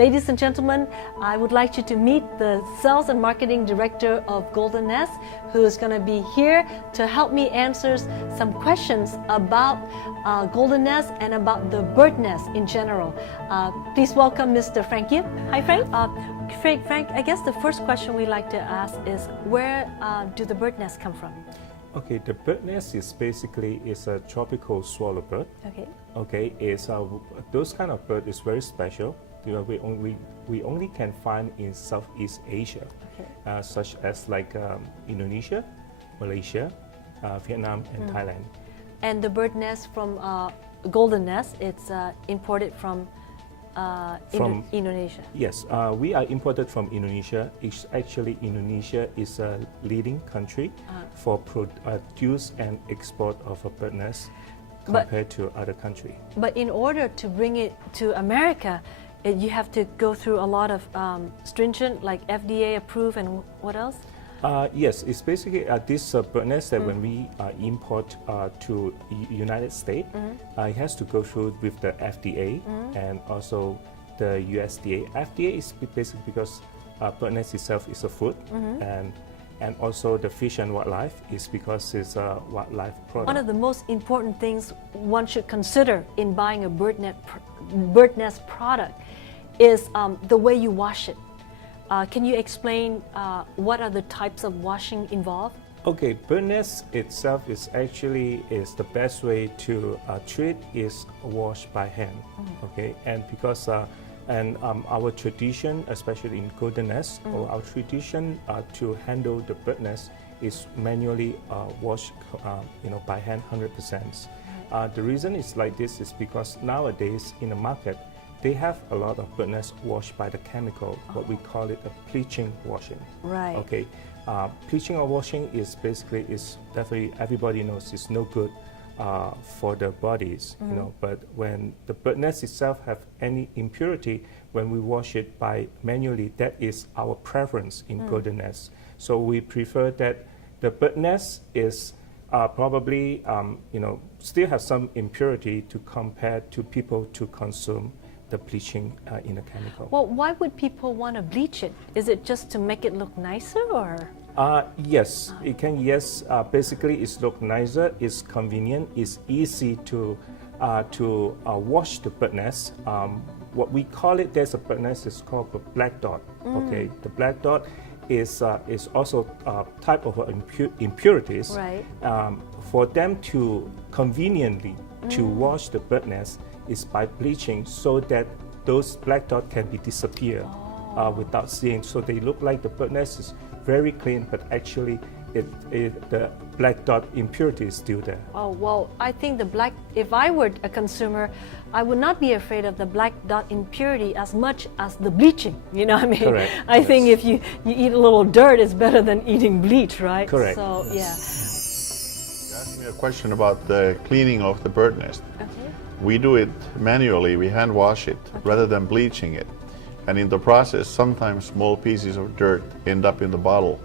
Ladies and gentlemen, I would like you to meet the Sales and Marketing Director of Golden Nest, who is going to be here to help me answer some questions about Golden Nest and about the bird nest in general. Please welcome Mr. Frank Yip. Hi, Frank. Frank, I guess the first question we like to ask is, where do the bird nests come from? Okay, the bird nest is basically a tropical swallow bird. Okay. Okay, those kind of bird is very special. You know, we only can find in Southeast Asia, okay. Such as like Indonesia, Malaysia, Vietnam, and Thailand. And the bird nest from Golden Nest, it's imported from Indonesia. Yes, we are imported from Indonesia. It's actually Indonesia is a leading country for produce and export of a bird nest compared to other countries. But in order to bring it to America, you have to go through a lot of stringent, like FDA approved, and what else? Yes, it's basically this bird nest that when we import to United States, it has to go through with the FDA and also the USDA. FDA is basically because bird nest itself is a food, and also the fish and wildlife is because it's a wildlife product. One of the most important things one should consider in buying a bird nest product is the way you wash it. Can you explain what are the types of washing involved? Okay, bird nest itself is the best way to treat is wash by hand. Okay, and because our tradition, especially in Golden Nest, or our tradition to handle the bird nest is manually wash, by hand 100%. The reason it's like this is because nowadays in the market, they have a lot of bird nests washed by the chemical, what we call it a bleaching washing. Right. Okay. Bleaching or washing is definitely everybody knows it's no good for their bodies, you know. But when the bird nest itself have any impurity, when we wash it by manually, that is our preference in Golden Nest. So we prefer that the bird nest is probably still have some impurity to compare to people to consume the bleaching in a chemical. Well, why would people want to bleach it? Is it just to make it look nicer, or? Yes, it can. Yes, basically, it's look nicer. It's convenient. It's easy to wash the bird nest. What we call it, there's a bird nest. It's called the black dot. Okay, the black dot is also a type of impurities. Right. For them to conveniently to wash the bird nest is by bleaching, so that those black dots can be disappear without seeing. So they look like the bird nest is very clean, but actually the black dot impurity is still there. Oh, well, I think if I were a consumer, I would not be afraid of the black dot impurity as much as the bleaching. You know what I mean? Correct. I think if you eat a little dirt, it's better than eating bleach, right? Correct. So, yeah. You asked me a question about the cleaning of the bird nest. Okay. We do it manually, we hand wash it rather than bleaching it. And in the process, sometimes small pieces of dirt end up in the bottle.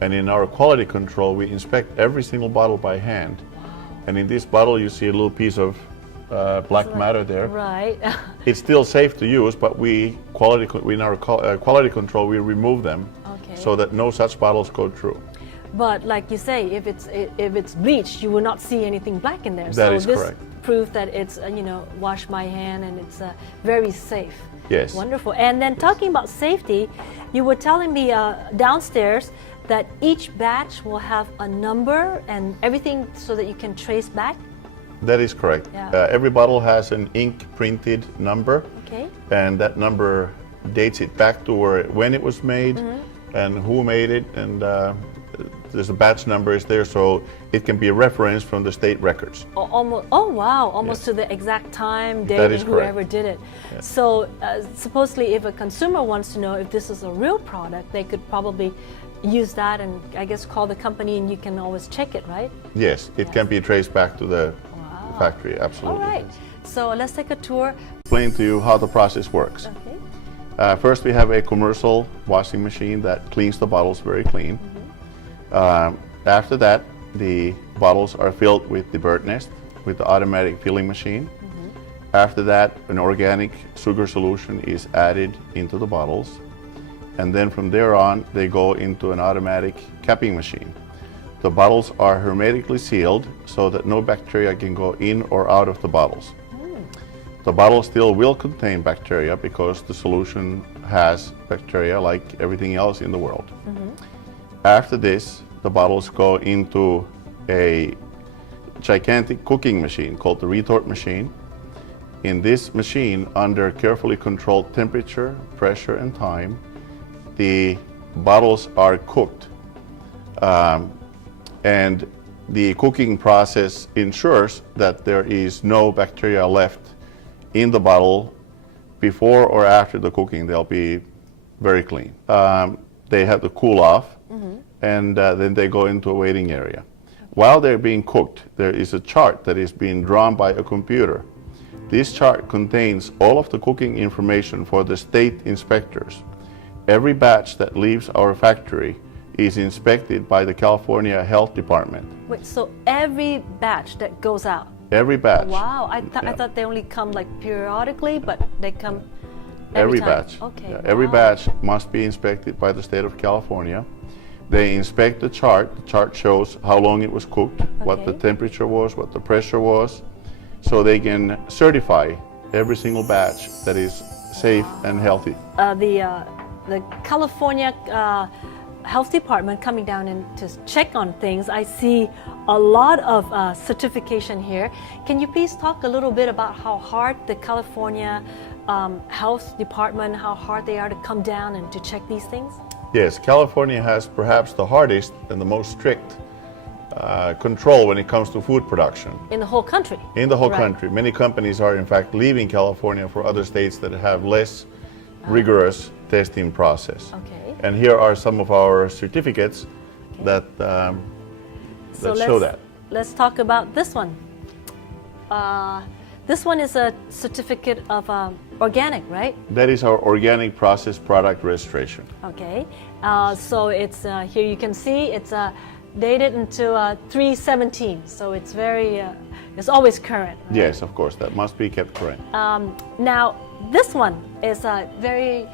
And in our quality control, we inspect every single bottle by hand. And in this bottle, you see a little piece of black matter there. Right. It's still safe to use, but in our quality control, we remove them so that no such bottles go through. But like you say, if it's bleached, you will not see anything black in there. That is correct. Proof that it's washed by hand and it's very safe. Yes. Wonderful. And then talking about safety, you were telling me downstairs that each batch will have a number and everything so that you can trace back. That is correct. Yeah. Every bottle has an ink printed number. Okay. And that number dates it back to when it was made and who made it, and there's a batch number is there, so it can be a reference from the state records. Almost. Oh wow! Almost Yes. to the exact time, date, That is and whoever correct. did it. Yes. So supposedly, if a consumer wants to know if this is a real product, they could probably use that and I guess call the company, and you can always check it, right? Yes, it can be traced back to the factory, absolutely. All right. So let's take a tour. Explain to you how the process works. Okay. First, we have a commercial washing machine that cleans the bottles very clean. After that, the bottles are filled with the bird nest with the automatic filling machine. After that, an organic sugar solution is added into the bottles. And then from there on, they go into an automatic capping machine. The bottles are hermetically sealed so that no bacteria can go in or out of the bottles. The bottle still will contain bacteria because the solution has bacteria like everything else in the world. After this, the bottles go into a gigantic cooking machine called the retort machine. In this machine, under carefully controlled temperature, pressure, and time, the bottles are cooked. And the cooking process ensures that there is no bacteria left in the bottle before or after the cooking. They'll be very clean. They have to cool off, and then they go into a waiting area. While they're being cooked, there is a chart that is being drawn by a computer. This chart contains all of the cooking information for the state inspectors. Every batch that leaves our factory is inspected by the California Health Department. Wait, so every batch that goes out? Every batch. Wow, I thought they only come like periodically, but they come every time. batch. Okay. Yeah, every wow. batch must be inspected by the state of California. They inspect the chart. The chart shows how long it was cooked, what the temperature was, what the pressure was, so they can certify every single batch that is safe and healthy. The California Health Department coming down and to check on things. I see a lot of certification here. Can you please talk a little bit about how hard the California Health Department, how hard they are to come down and to check these things? Yes, California has perhaps the hardest and the most strict control when it comes to food production. In the whole country? In the whole country. Many companies are in fact leaving California for other states that have less rigorous testing process. Okay. And here are some of our certificates that, show that. Let's talk about this one. This one is a certificate of organic, right? That is our organic process product registration. Okay. So it's here you can see it's dated into 317. So it's very, it's always current. Right? Yes, of course, that must be kept current. Now, this one is very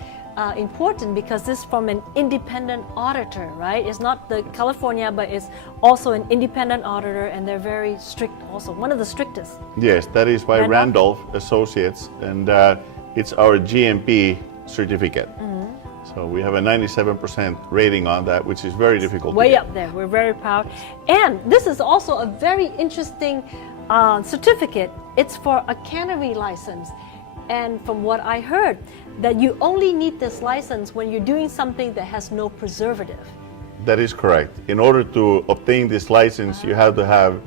important because this is from an independent auditor, right? It's not the California, but it's also an independent auditor, and they're very strict also, one of the strictest. Yes, that is by Randolph Associates, and it's our GMP certificate. So we have a 97% rating on that, which is very difficult Way to get. up there, we're very proud. And this is also a very interesting certificate. It's for a cannery license. And from what I heard, that you only need this license when you're doing something that has no preservative. That is correct. In order to obtain this license, you have to have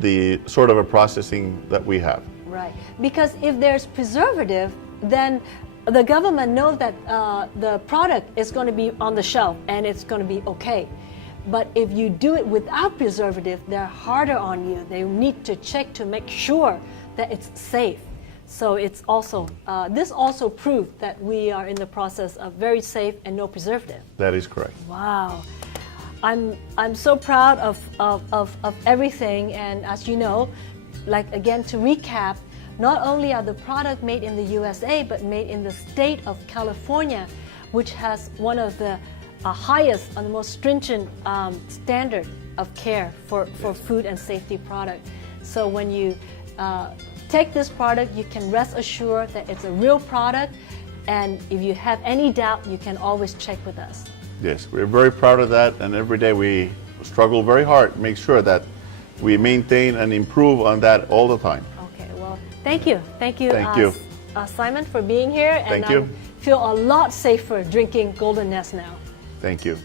the sort of a processing that we have. Right. Because if there's preservative, then the government knows that the product is going to be on the shelf and it's going to be okay. But if you do it without preservative, they're harder on you. They need to check to make sure that it's safe. So it's also, this also proved that we are in the process of very safe and no preservative. That is correct. Wow. I'm so proud of everything, and as you know, like again to recap, not only are the product made in the USA, but made in the state of California, which has one of the highest and the most stringent standard of care for food and safety product. So when you take this product, you can rest assured that it's a real product, and if you have any doubt, you can always check with us. Yes, we're very proud of that, and every day we struggle very hard to make sure that we maintain and improve on that all the time. Okay, well, thank you. Thank you, Simon, for being here, and Thank you. I feel a lot safer drinking Golden Nest now. Thank you.